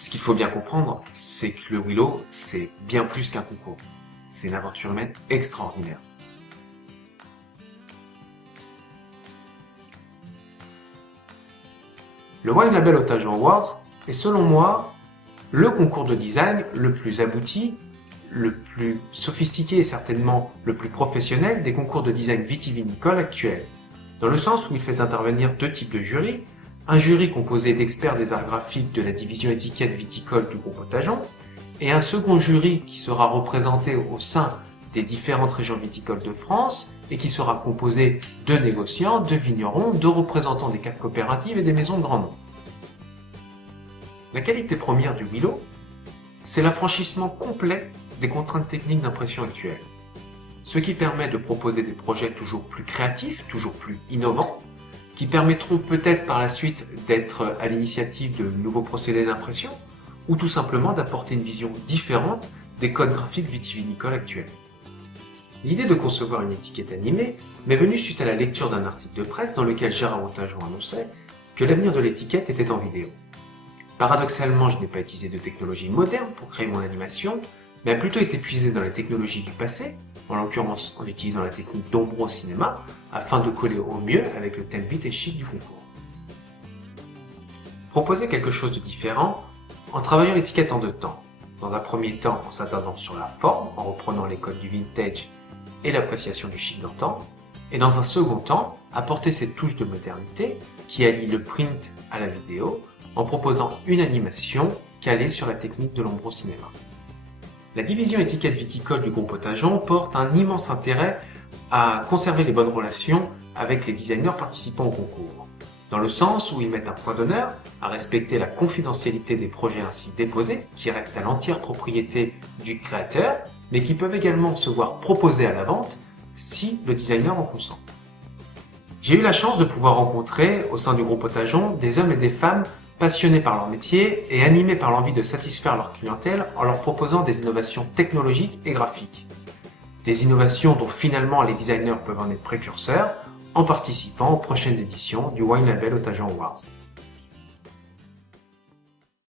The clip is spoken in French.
Ce qu'il faut bien comprendre, c'est que le Willow, c'est bien plus qu'un concours. C'est une aventure humaine extraordinaire. Le Wine Label Otages Awards est selon moi le concours de design le plus abouti, le plus sophistiqué et certainement le plus professionnel des concours de design vitivinicole actuels, dans le sens où il fait intervenir deux types de jurys, un jury composé d'experts des arts graphiques de la division étiquette viticole du groupe Otages, et un second jury qui sera représenté au sein des différentes régions viticoles de France et qui sera composé de négociants, de vignerons, de représentants des caves coopératives et des maisons de grand nom. La qualité première du Willow, c'est l'affranchissement complet des contraintes techniques d'impression actuelles, ce qui permet de proposer des projets toujours plus créatifs, toujours plus innovants, qui permettront peut-être par la suite d'être à l'initiative de nouveaux procédés d'impression, ou tout simplement d'apporter une vision différente des codes graphiques vitivinicoles actuels. L'idée de concevoir une étiquette animée m'est venue suite à la lecture d'un article de presse dans lequel Gérard Otages annonçait que l'avenir de l'étiquette était en vidéo. Paradoxalement, je n'ai pas utilisé de technologie moderne pour créer mon animation, mais a plutôt été puisé dans la technologie du passé, en l'occurrence en utilisant la technique d'ombre au cinéma, afin de coller au mieux avec le thème vite et chic du concours. Proposer quelque chose de différent en travaillant l'étiquette en deux temps. Dans un premier temps, en s'attardant sur la forme, en reprenant les codes du vintage et l'appréciation du chic d'antan, et dans un second temps, apporter cette touche de modernité qui allie le print à la vidéo en proposant une animation calée sur la technique de l'ombre au cinéma. La division étiquette viticole du groupe Otages porte un immense intérêt à conserver les bonnes relations avec les designers participant au concours, dans le sens où ils mettent un point d'honneur à respecter la confidentialité des projets ainsi déposés, qui restent à l'entière propriété du créateur, mais qui peuvent également se voir proposer à la vente si le designer en consent. J'ai eu la chance de pouvoir rencontrer, au sein du groupe Otages, des hommes et des femmes passionnés par leur métier et animés par l'envie de satisfaire leur clientèle en leur proposant des innovations technologiques et graphiques. Des innovations dont finalement les designers peuvent en être précurseurs en participant aux prochaines éditions du Wine Label Otages Awards.